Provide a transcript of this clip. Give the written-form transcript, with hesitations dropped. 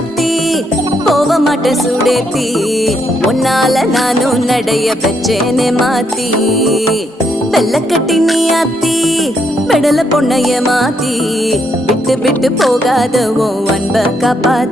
ஆத்தி போக மாட்ட சுடேத்தி உன்னால நானும் நடைய வச்சேனே மாத்தி வெள்ளக்கட்டி நீ ஆத்தி பெடல பொண்ணைய மாத்தி விட்டு விட்டு போகாத உன் அன்ப காப்பாத்தி